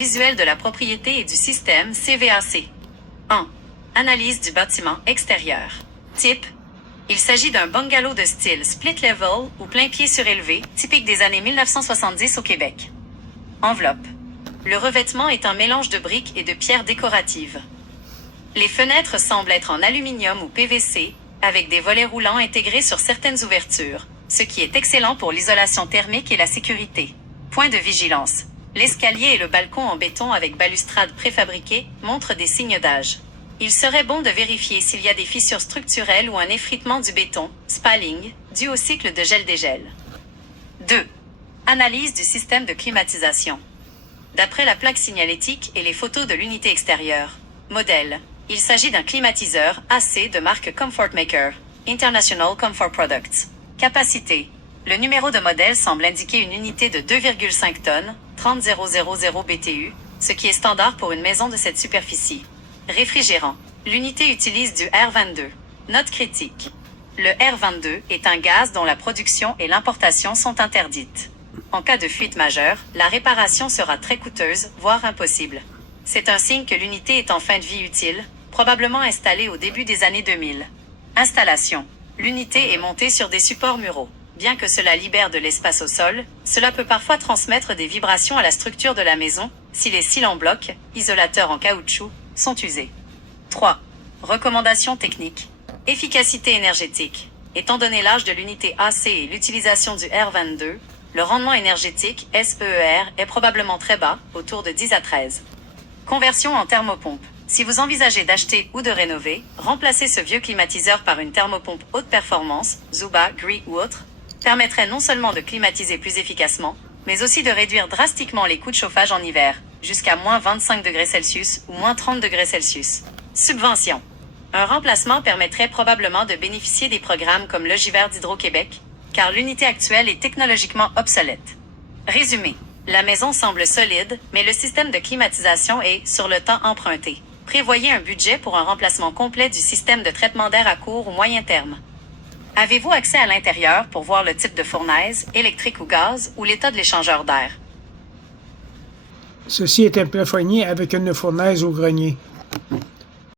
Visuel de la propriété et du système CVAC. 1. Analyse du bâtiment extérieur. Type. Il s'agit d'un bungalow de style split level ou plein pied surélevé, typique des années 1970 au Québec. Enveloppe. Le revêtement est un mélange de briques et de pierres décoratives. Les fenêtres semblent être en aluminium ou PVC, avec des volets roulants intégrés sur certaines ouvertures, ce qui est excellent pour l'isolation thermique et la sécurité. Point de vigilance. L'escalier et le balcon en béton avec balustrade préfabriquée montrent des signes d'âge. Il serait bon de vérifier s'il y a des fissures structurelles ou un effritement du béton, spalling, dû au cycle de gel-dégel. 2. Analyse du système de climatisation. D'après la plaque signalétique et les photos de l'unité extérieure. Modèle. Il s'agit d'un climatiseur AC de marque Comfort Maker, International Comfort Products. Capacité. Le numéro de modèle semble indiquer une unité de 2,5 tonnes, 30,000 BTU, ce qui est standard pour une maison de cette superficie. Réfrigérant. L'unité utilise du R22. Note critique. Le R22 est un gaz dont la production et l'importation sont interdites. En cas de fuite majeure, la réparation sera très coûteuse, voire impossible. C'est un signe que l'unité est en fin de vie utile, probablement installée au début des années 2000. Installation. L'unité est montée sur des supports muraux. Bien que cela libère de l'espace au sol, cela peut parfois transmettre des vibrations à la structure de la maison, si les cils en bloc, isolateurs en caoutchouc, sont usés. 3. Recommandations techniques. Efficacité énergétique. Étant donné l'âge de l'unité AC et l'utilisation du R22, le rendement énergétique, SEER, est probablement très bas, autour de 10 à 13. Conversion en thermopompe. Si vous envisagez d'acheter ou de rénover, remplacer ce vieux climatiseur par une thermopompe haute performance, Zuba, Gree ou autre, permettrait non seulement de climatiser plus efficacement, mais aussi de réduire drastiquement les coûts de chauffage en hiver, jusqu'à moins 25 degrés Celsius ou moins 30 degrés Celsius. Subvention. Un remplacement permettrait probablement de bénéficier des programmes comme Logivert d'Hydro-Québec, car l'unité actuelle est technologiquement obsolète. Résumé. La maison semble solide, mais le système de climatisation est, sur le temps, emprunté. Prévoyez un budget pour un remplacement complet du système de traitement d'air à court ou moyen terme. Avez-vous accès à l'intérieur pour voir le type de fournaise, électrique ou gaz, ou l'état de l'échangeur d'air? Ceci est un plafonnier avec une fournaise au grenier.